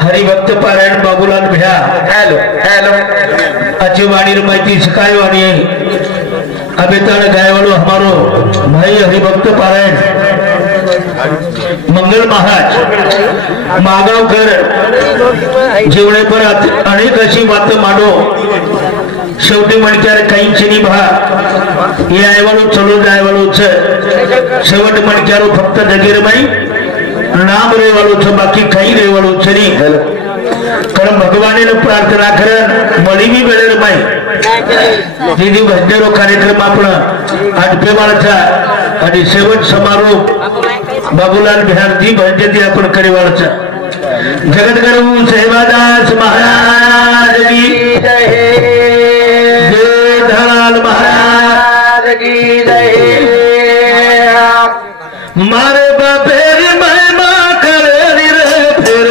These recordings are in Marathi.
हरिभक्त पारायण बाबूलाल भिडा हेलो हेलो अच्छी वाणी माहिती सिखाई वाणी अबेताड़ गाय वालों हमारो भाई हरिभक्त पारायण मंगल महाराज मागावकर जेवढे पर अनेक अशी मात मांडो शेवटी मणक्यार काहींची निभा हे आयवाळू चलो जायवाळू शेवट मणक्यारो फक्त जगीरबाई नाम रेवाळू बाकी काही रेवाळू नाही कारण भगवाने प्रार्थना करन मळी बी वेळेर माई दीदी भजनेरो कार्यक्रम आपला आठपेवाळाचा आणि शेवट समारोप बाबूलाल बिहारजी भजनेती आपण करेवाळाचा जगद्गुरु सेवादास महाराज की जय जय धनाल महाराज की जय मारे बापे महिमा करे रे फिर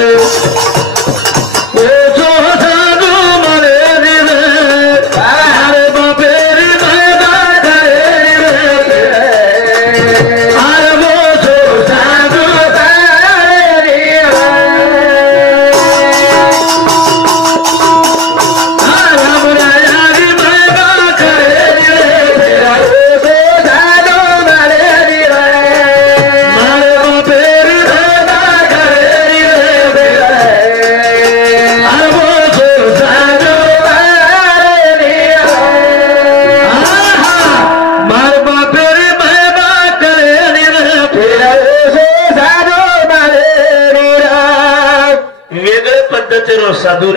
साधु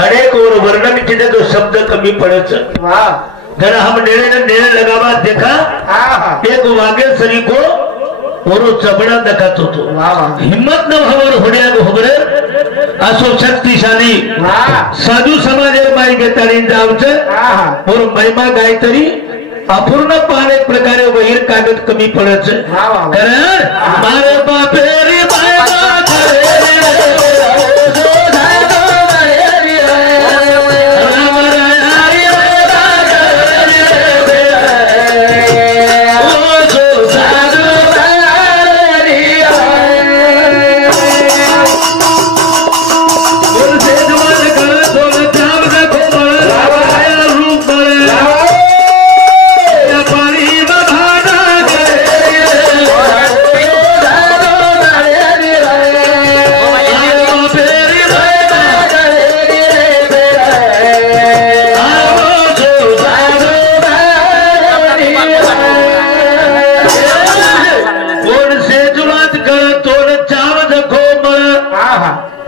अनेक और वर्णन की तो शब्द कमी पड़े जरा हम नेड़े लगावा देखा एक वागेश्वरी को और चबड़ा दखात होतो हिम्मत न हवर होड्या होबरे असो शक्तिशाली साधु समाज बाई घेतानी जावचं और महिमा गायतरी अपूर्ण पान एक प्रकारे वहीर कागद कमी पडच कारण मारे बापे रे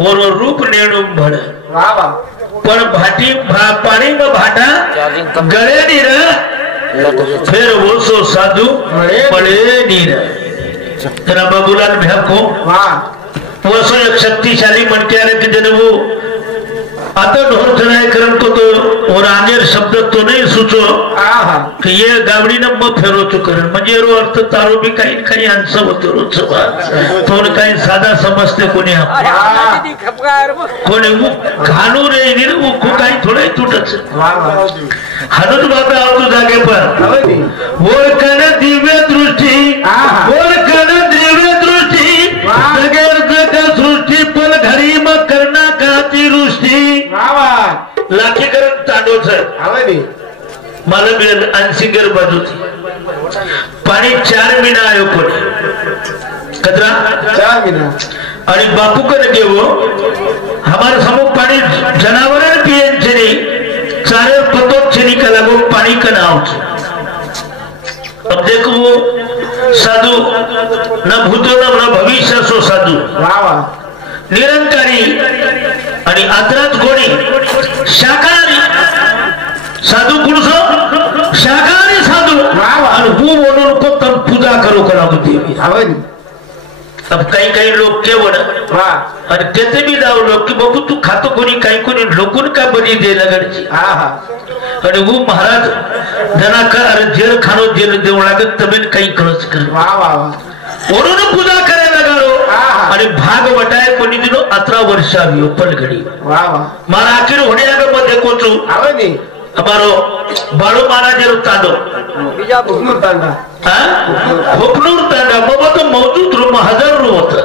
और रूप नेणू भर पर भाटी पानी में भाटा गले नीर फिर वो सो साधु पड़े नीर तेरा बाबूलाल भैया को वो सो एक शक्तिशाली मन के आने के जन वो आता ढोर चढ़ाए करम तो और आनेर शब्द तो नहीं सोचो कि ये गावड़ी न म फेरो चुकर म्हणजे रो अर्थ तारो भी काही अंश होतो रोज तो काही साधा समजते कोणी कोणी वो घाणू रे नीर वो काही थोडे तुटच हदत बाबा आवतो जागे पर बोल कन दिव्य दृष्टी बोल कन दिव्य दृष्टी जगेर जग सृष्टी पण घरी मग करना काती रुष्टी लाखीकरण तांडोच मला मिळेल 80 गर बाजूची पाणी 4 महिना आयो पण कदरा 4 महिना आणि बापू कन गेवो हमारे समूह पानी जनावरन पियन छनी चारे पतो छनी कला वो पानी कन आउट अब देखो वो साधु न भूतो न भविष्य सो साधु निरंकारी आणि आदरात कोणी शाकाहारी साधू कुणसो शाकाहारी साधू आणि वो म्हणून को तब पूजा करो कलावती अब काही लोक केवळ आणि त्याचे बी जाऊ लोक की बाबू तू खातो कोणी काही कोणी लोकून का बनी दे लगडची आणि वो महाराज जना का जेल खानो जेल देऊ लागत तबेन काही खर्च कर म्हणून पूजा करायला लगालो आणि भाग वटाय कोणी दिनो 18 वर्ष आवी पलगडी मारा आखिर होड्या मध्ये कोचू हमारो बाळू महाराज तांडो बीजा भोकनूर तांडा भोकनूर तांडा बाबा तो मौजूद रूम 1000 रू होता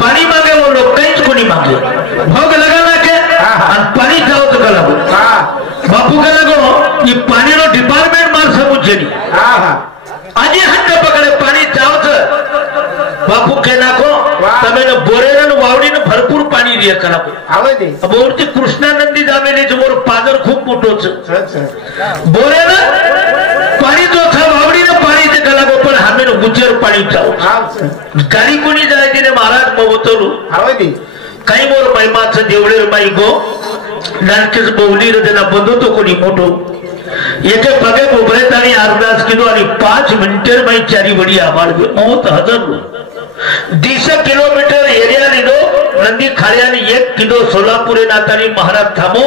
पाणी मागे वो ಈ ಪಾನಿರೋ ಡಿಪಾರ್ಟ್ಮೆಂಟ್ ಮಾರ್ ಸಮುಚ್ಚೇನಿ આજે હટ પકડે પાણી ચાવચ બાપુ કે નાખો તમે બોરેરન વાવડીને ભરપૂર પાણી રે કરાવો આવે છે બોરથી કૃષ્ણાનંદી જામેલી છે મોર પાદર ખૂબ મોટો છે બોરેર પાણી તો ખા વાવડીને પાણી છે કલાકો પણ હામેનો ગુજર પાણી ચાવ ગાડી કોની જાય છે ને મહારાજ બવતલું આવે છે કઈ મોર મહિમા છે દેવળેર માઈ ગો નાનકેસ બહુલી રદેના બંધો તો કોની મોટો एके पगे उभरे ताणी अरदास किलो आणि 5 मिनिटेर माई चारी वडी आमार मौत हजर 20 किलोमीटर एरिया लिदो नंदी खाड़ियानी 1 किलो सोलापुर नातानी महाराज थामो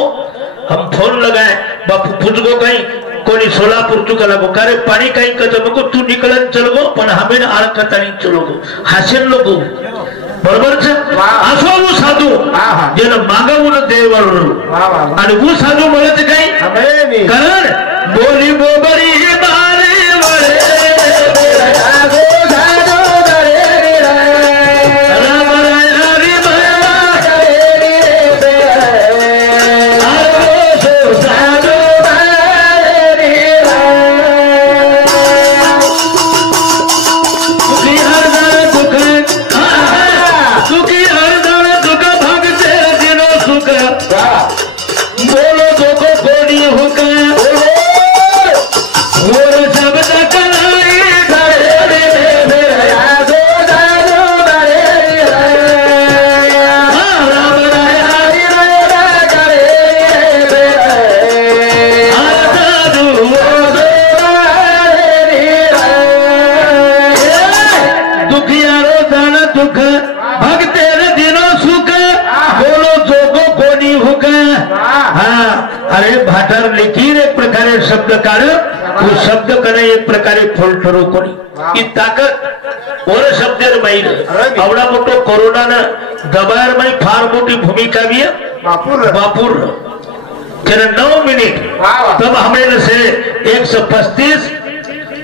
हम फोन लगाए बापू पुजगो कहीं कोनी सोलापुर चुका लगो करे पानी कहीं कचमको तू निकलन चलगो पण हमें आळ कतानी चलोगो हासेन लोगो बरोबर છે આસો હું સાધુ જેને માંગવું ન દેવળ અને હું સાધુ મળે છે કઈ કારણ બોલી બોબરી મારે વળે સાધુ સાધુ કરે રામ રાય ભયા કરે આવો સાધુ મારે सुखी हरदम दुख भगते दिनो सुख बोलो दुख कोनी हुक और शब्द कलाई धरे रे मेरा दो दादो धरे राम राय हरि राय करे मेरा दादू दुखियारो दान दुख भगते दिनो सुख बोलो जोगो कोनी हुक हाँ अरे भाटर लिखी एक प्रकारे शब्द काढ वो शब्द कने एक प्रकारे फळ ठरो कोणी ही ताकद और शब्देर माई आवडा मोठो कोरोना न दबार माई फार मोठी भूमिका भी बापुर तेरे 9 मिनिट तब हमें से 135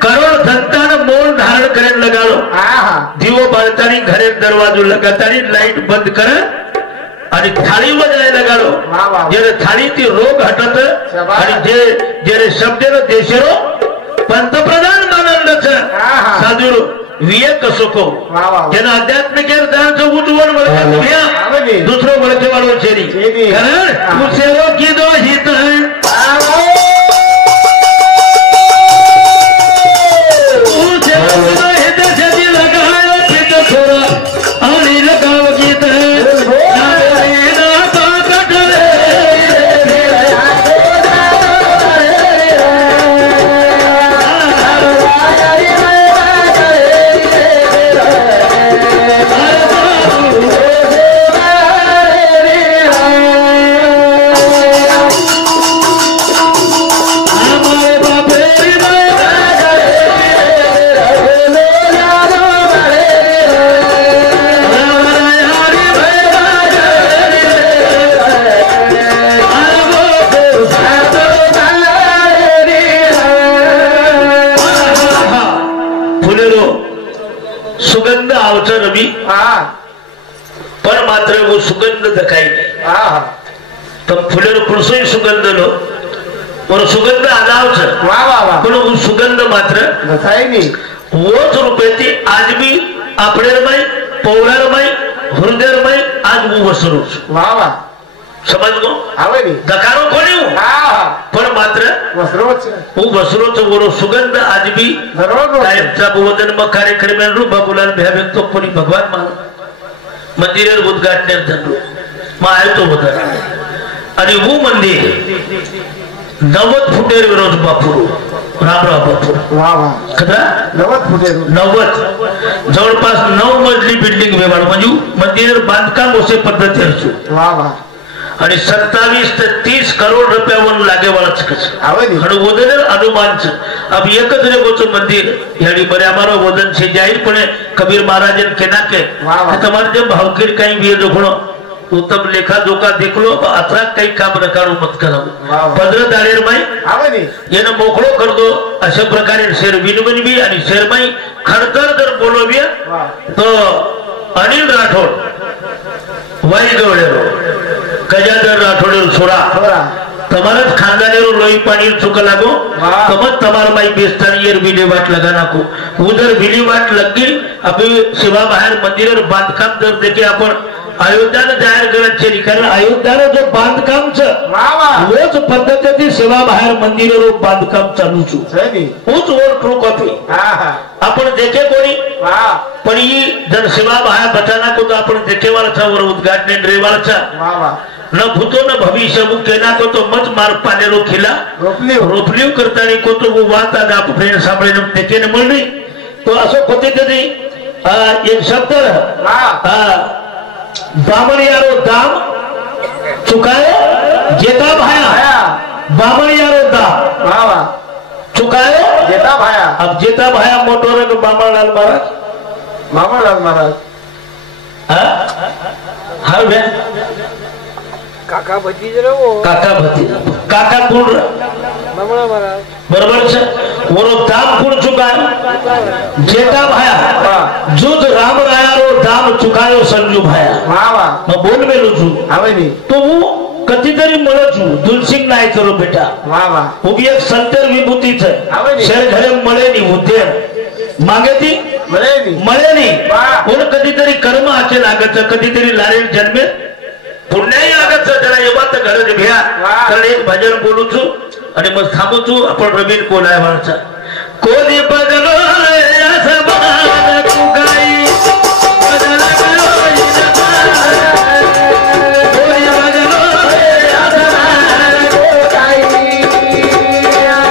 करोड़ जनता ने मौन धारण करे लगाड़ो दीवो बाळतानी घरे दरवाजो लगातानी लाइट बंद करे आणि थाळी बजाय लगाड़ो जेरे थाळी ती रोग हटत आणि जे जेरे शब्देनो देशेरो पंतप्रधान मानल छ साधु विवेक कसोको जेना आध्यात्मिक ज्ञान जो उज्जवल वळके भैया दुसरो वळके वाळो छेरी कारण उसेरो कीदो हित सुगंध आवचा रवि पर मात्र वो सुगंध दखाई नहीं तब फुलेरो पुरुषों सुगंध लो और सुगंध आलावच पण वो सुगंध मात्र दखाई नहीं वो रूपये थी आज भी आपडेर माई पौरार माई हृदयर माई आज वो वसरू समझ गो दकारो कोणी पण मात्र वो वसरोच वरो सुगंध आज भी कायमचा वदन म कार्यक्रम रूप बाबूलाल भ्यावेक तो कोणी भगवान मान मंदिरेर उद्घाटनेर धंदो मा आयो तो वदन आणि वो मंदिर 90 फुटेर विरोध बापूर रामराव बापूर कदा 90 फुटेर 90 जवळपास 9 मजली बिल्डिंग वेवाड म्हणजे मंदिर बांधकाम असे पद्धतीर छु आणि 27 ते 30 करोड़ रुपयावर लागेवाळच आणि वदन अनुमान अब एक गोच मंदिर यानी बरे हमारा वदन से जाहिरपणे कबीर महाराजन केना के तुम्हारे जब भावकीर कहीं भी जोखणो उत्तम लेखा जोखा देख लो अतरा कई काम रकाड़ो मत करो 15 दाड़ेर माई येन मोकळो कर दो अशा प्रकारे शेर विनमन भी आणि शेर माई खडतर जर बोलवूया तो अनिल राठोड वाई गवळेरो गजाधर राठोड सोडा તમારા જ ખાનદાનેરો લોહી પાણી ચૂક લાગો તમજ તમારા માઈ બેસ્તાની યાર બીલી વાટ લગા નાખો ઉધર બીલી વાટ લગી અભી સેવા બહાર મંદિર બાંધકામ દર દેખે આપણ अयोध्या जाहीर करत છે कारण अयोध्याला जो बांधकाम છે रोज पद्धतीची सेवा बाहेर मंदिरो बांधकाम चालू છું उच और ट्रू कॉपी आपण देखे कोणी पण ही जर सेवा बाहेर बचाना को तो आपण देखेवाळचा वर उद्घाटन रेवाळचा न भूतो न भविष्य केना को तो मच मार पानेरो खिला रोपलिव करतानी को तो वात आज आप फ्रेंड सांभळीने देखेने म्हणली तो असो कोते तरी एक शब्द बामण यारो दाम चुकाए जेता भाया बामण यारो दाम चुकाए जेता भाया अब जेता भाया मोटोर बामणलाल महाराज हाँ भे काका भतीजा वो काका कोण बामण महाराज बरोबर છે ઓરો દામ કોણ ચુકાય જેતા ભાયા જુદ રામ રાયારો દામ ચુકાયો સંજુ ભાયા वाह वाह मैं बोल मेलो છું આવે ની तो હું કતિતરી મળો છું દુલસિંહ નાય કરો બેટા वाह वाह वो भी एक संतर विभूति છે શેર ઘરે મળે ની ઉદ્દેર मागे ती મળે ની कोण कधीतरी कर्म आचे लागत कधीतरी लारेन जन्मे पुण्याही लागत जरा येवा तर घर भ्या कारण एक भजन बोलू છું અને મસ્ત થામું છું આપણ રબીન કોલાય વાળા કોની બદલો આસમાન કુગાઈ બદલ ગયો કોની બદલો આસમાન કુગાઈ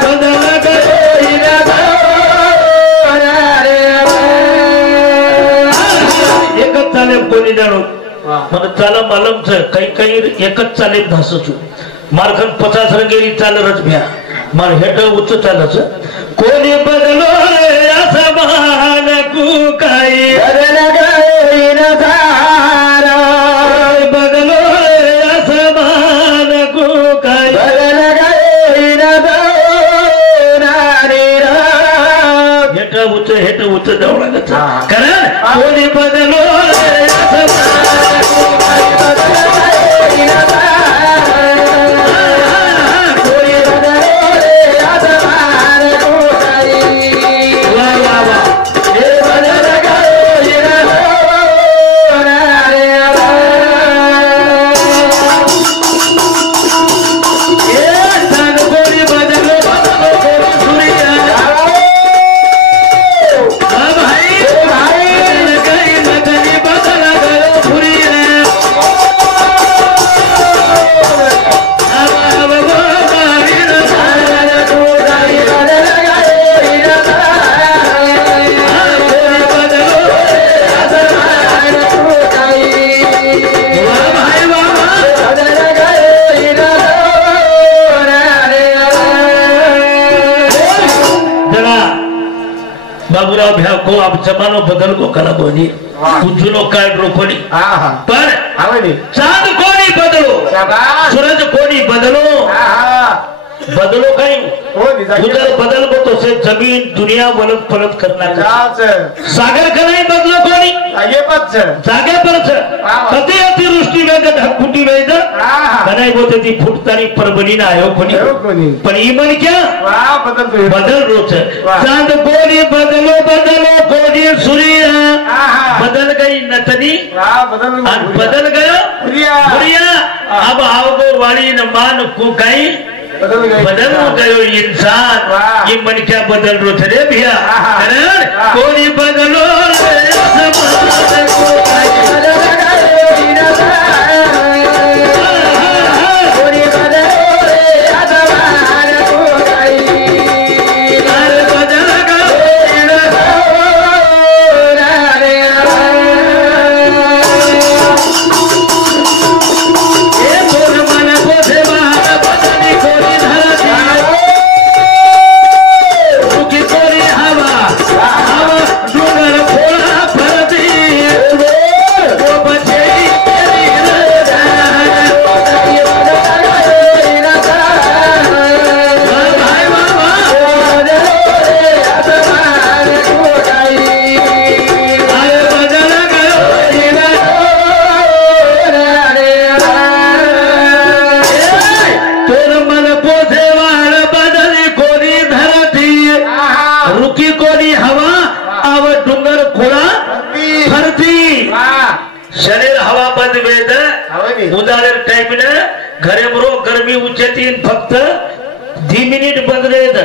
બદલ ગયો એક ચાલે કોની જાણો મને ચાલે માલમ છે કઈ કઈ એક જ ચાલે ધાસું છું मारखन 50 रंगेरी चाल रच भ्या मार हेट उच्च चालच कोणी बदलो आसमान कुकाई बदल गई नजारा बदलो आसमान कुकाई बदल गई नजारा हेट उच्च जावं लागत कारण कोणी बदलो आसमान कुकाई बदल गई नजारा बाबूराव भ्या को अब जमानो बदल को कला बोनी उजुनो काल रोकोनी पर चांद कोनी बदलो सूरज कोनी बदलो बदलो कहीं उधर बदल को तो से जमीन दुनिया वलट पलट करना सागर का नहीं बदलो कोनी जागे पर कधी अतिवृष्टी वेद ढगफुटी वेद बनाई बोलते ती फुटतानी परबनी ना आयो कोनी पण इमन क्या बदल रोच चांद कोनी बदलो कोनी सूर्य बदल गई नतनी बदल गयो सूर्य अब आओगो वाली न मान कुकाई बदल गयो इंसान ये मन क्या बदल रो थे भैया कोनी बदलो हवा डूंगर फोड़ा भरती शरीर हवा बंद वेद उदाहरण टाइम ने घरे बरो गर्मी उच्चतीन फक्त 10 मिनिट बदलेद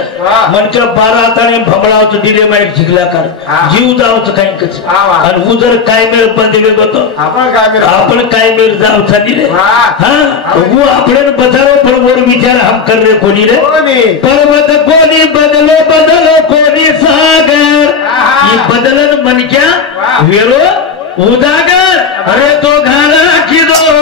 म्हणजे 12 ताने भमळावच दिले माईक झिकला कर जीव जावच काही कच आणि उजर काय मेर बंद वेद होतो आपण काय मेर जावचा दिले हां वो आपले बचारो पर वर विचार हम कर रे कोणी रे पर्वत कोणी बदलो कोणी सागर ही बदलन मन क्या वेरो उदागर अरे तो घाला की दोर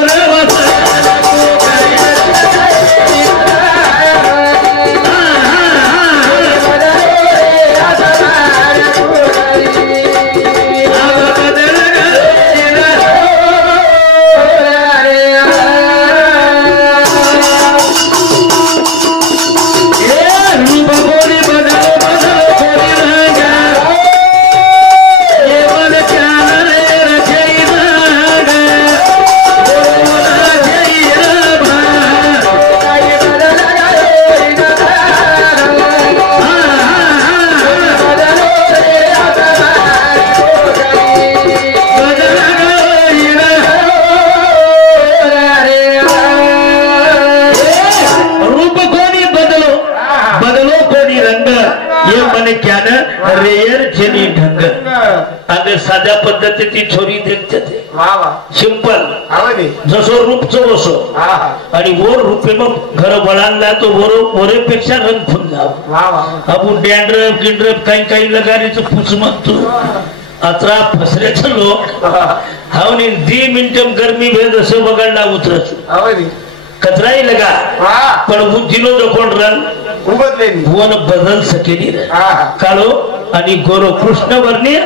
साध्या पद्धतीची छोरी देखते थे सिंपल जसो रूपचो वसो आणि वर रूपे मग घर वळांना तो वरेपेक्षा रंग फुल जाव आपण डॅन्ड्रफ गिंड्रफ काही लगारीचं पूछ म्हणतो अतरा फसऱ्याचं लोक हावनी 10 मिनिटं गर्मी भेद असं वगळला उतरच कचराही लगा पण बुद्धीनो जो कोण रंग वन बदल सकेली रे काळो आणि गोरो कृष्ण वर्णीय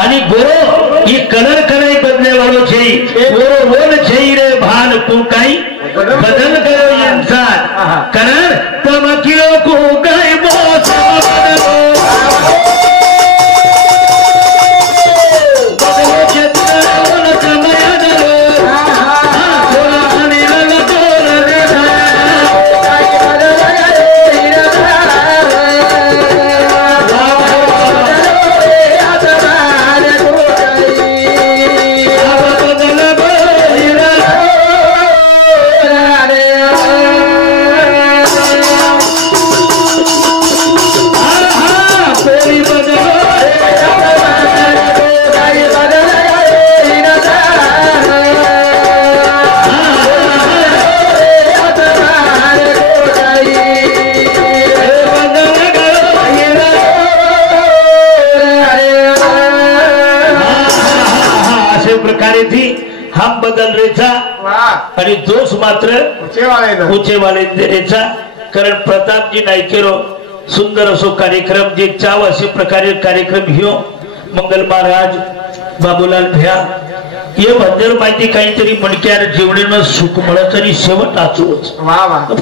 आणि गोरो ही कलर कलर बदले वालों छे गोरो बोल छे रे भान को काई बदल करो इंसान कलर तमकियो को गए मौसम बदलो चेतना उन समय दलो थोड़ा अनिल तोर देखा हम बदल रेचा आणि दोष मात्र ऊंचे वाले देरेचा कारण प्रतापजी नायकेरो सुंदर असो कार्यक्रम जे चाव असे प्रकारे कार्यक्रम ह्यो मंगल महाराज बाबूलाल भैया ये बद्दल माहिती काहीतरी मणक्यार जीवनेनं सुख मिळत आणि शेवट आचूच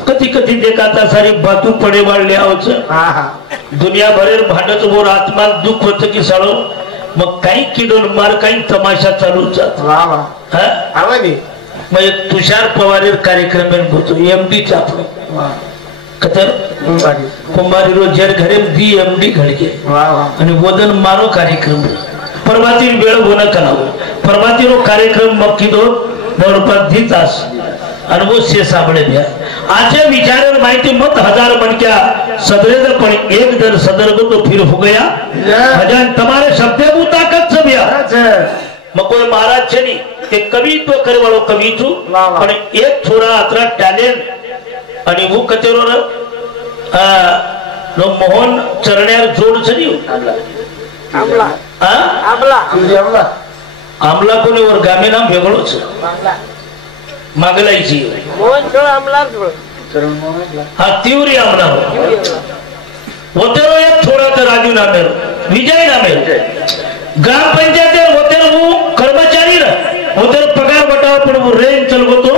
कधी देखाता सारी बातू पडे वाढले आवच दुनिया भरेर भांडत वर आत्मा दुःख होत की साळो मग काही किडोन मार काही तमाशा चालूच मग तुषार पवार कार्यक्रम होतो एमडी आपण कतर कुमारी रोज जर घरे दी एमडी घडके आणि वदन मारो कार्यक्रम परवाती वेळ होणं करावं परवाती रो कार्यक्रम मग किदो 9 रुपये तास आणि वो से साबळे भ्या आजच्या विचार माहिती मत 1000 बनक्या सदरेद पण एक दर सदर तो फिर हो गया भजन तुम्हारे शब्द को ताकत से भ्या मग कोई महाराज छनी ते कवित्व करे वालो कवितू पण एक छोरा अतरा टॅलेंट आणि वो कतेरो नो मोहन चरण्यार जोड छनी आमला आमला आमला आमला कोणी वर गामे नाम वेगळोच मागलायची मोहन छोरा आमला हा तीव्री आमला होतेरो एक छोरा तर राजू नामेर विजय नामेर ग्राम पंचायत होतेरो वो कर्मचारी र होतेरो पगार बटाव पण वो रेंज चलगतो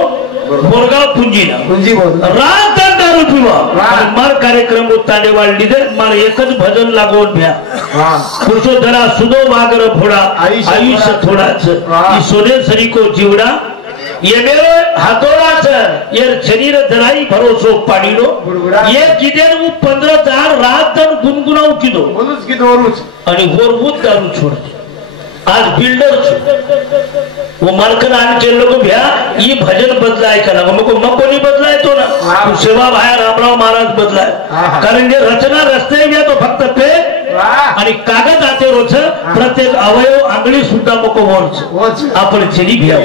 बोरगाव पुंजीना पुंजी बोल रात दारू पिवा मार कार्यक्रम उताने वाढली दे मार एकच भजन लागवून भ्या पुरुषो धरा सुदो वागर फोडा आयुष्य थोडाच ई सोने सरी को जीवडा ये मेरो हातोडाच ये शरीर धराई भरोसो पाडीलो ये किदेन वो 15 रात दन गुनगुनाव किदो बोलूच किदो वरूच आणि वरवूच दारू छोडते आज बिल्डर वो मालकन आणके लोग भ्या ये भजन बदलाय का ना मग कोणी बदलाय तो ना तू सेवा बाहेर रामराव महाराज बदलाय कारण जे रचना रस्ते घ्या तो फक्त पे आणि कागद आते रोज प्रत्येक अवयव आंगळी सुद्धा मको वोच आपण चेनी घ्या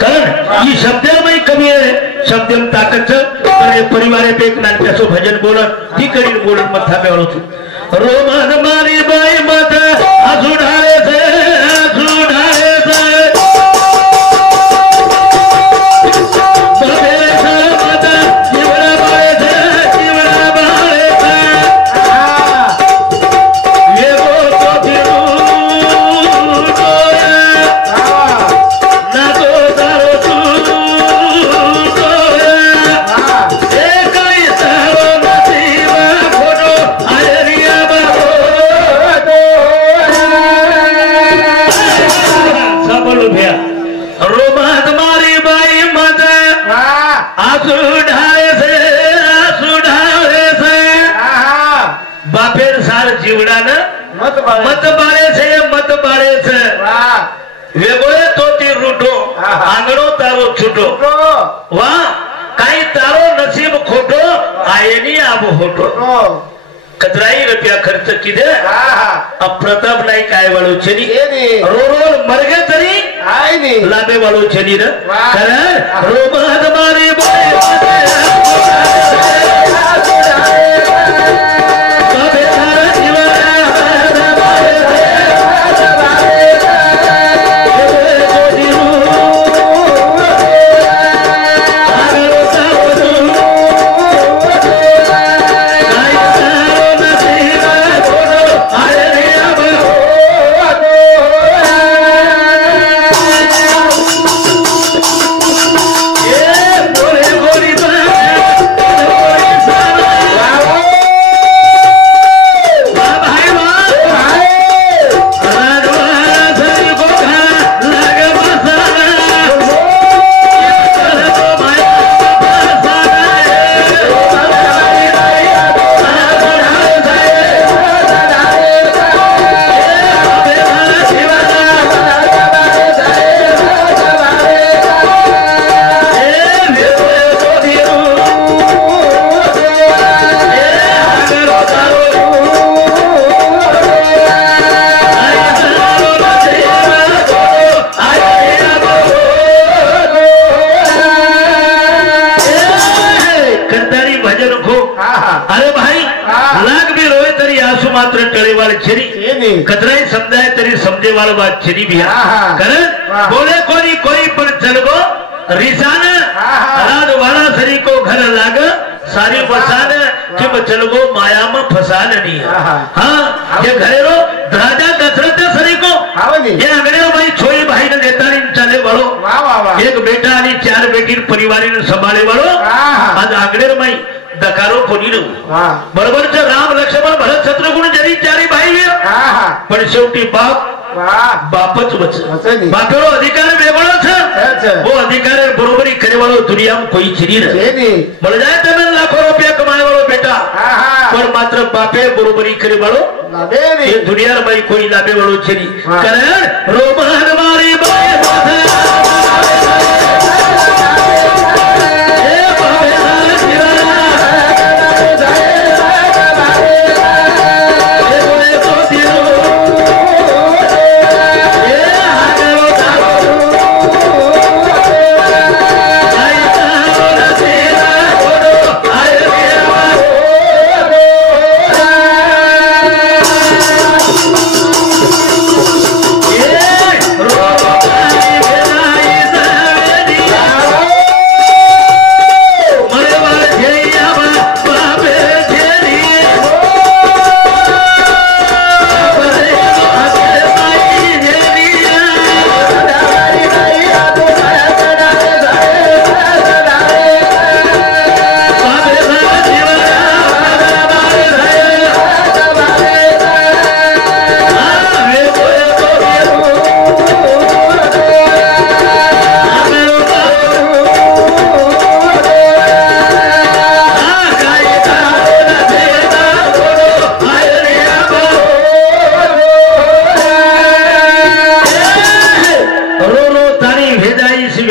कारण ही शब्दमय कमी आहे शब्दम ताकत परिवारे पेक नाट्याचं भजन बोलत ती करील बोलत मथा मेवळतो रोमन मारी बाई मत आजुढाळे से आजुढाळे से मत बाळे से वेगळे तो ती रूठो आंगणो तारो छुटो वा काही तारो नसीब खोटो आयनी आबो होटो कतराई रुपया खर्च किदे अप्रताप नाही काय वाळू छनी रोड मरगे तरी आयनी लाबे वाळू छनी रे कारण रोमहद मारी बाई कतराई समझाए तरी समझे वाला बात चली भी कर बोले कोई पर चलगो रिसान रात वाला सरी को घर लाग सारी फसान कि चलगो माया में फसान नहीं हाँ ये घरेरो राजा दशरथ सरी को ये अंग्रेजो भाई छोई भाई ने देता नहीं चले वालो एक बेटा आणि 4 बेटी परिवारी ने संभाळे वालो आज अंग्रेजो भाई दकारो कोणी न बरोबर राम लक्ष्मण भरत शत्रुघ्न जरी 4 भाई पण शेवटी बापच बापेरो अधिकार वेगळो छे वो अधिकार बरोबरी करे वालो दुनिया में कोई छरी रे बोल जाए तने लाखों रुपया कमाए वालो बेटा पर मात्र बापे बरोबरी करे वालो लाबे ये दुनिया में कोई लाबे वालो छरी कारण रोमहद मारी बाई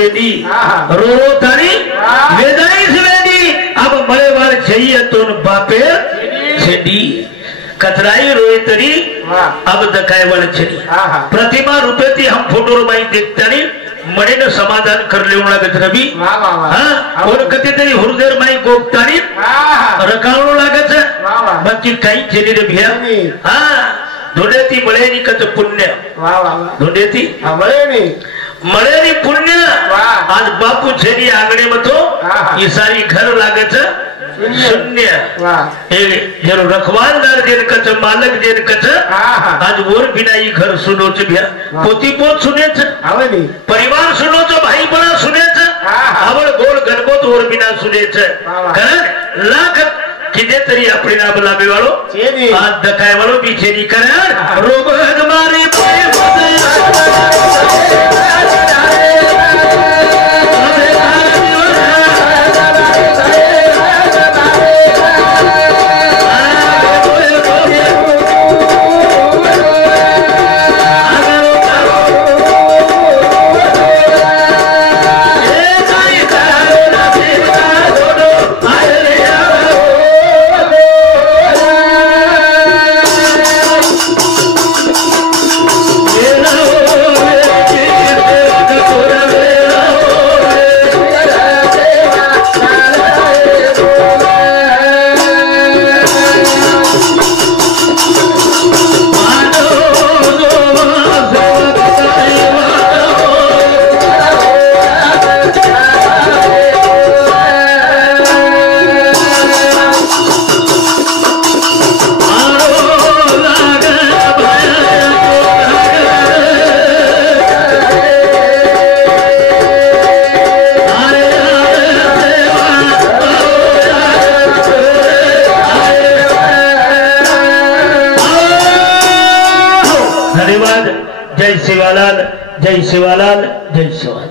वेदी रो तारी वेदाई से वेदी अब मरे वार चाहिए तो बापे छेदी कतराई रोए तरी अब दकाय वाले छेदी प्रतिमा रूपे थी हम फोटो रुमाई देखता नहीं मणे न समाधान कर ले लागत रवि और कते तरी हुरदेर माई गोपतानी रकावणो लागत बाकी काही छेदी रे भिया धुंडेती मळेनी कत पुण्य धुंडेती मळेनी पुण्य आज बापू छेदी आंगणे मतो ये सारी घर लागत शून्य जरो रखवालदार जेन कच मालक जेन कच आज वोर बिना ये घर सुनो छ भ्या पोती पोत सुने छ परिवार सुनो छ भाई बड़ा सुने छ आवड गोल गणपत वोर बिना सुने छ कारण लाख किदे तरी अपने नाम लावे वालो आज दकाय वालो पीछे नी कारण रोग हमारे जय शिवालाल जय शिवालाल जय शिवालाल।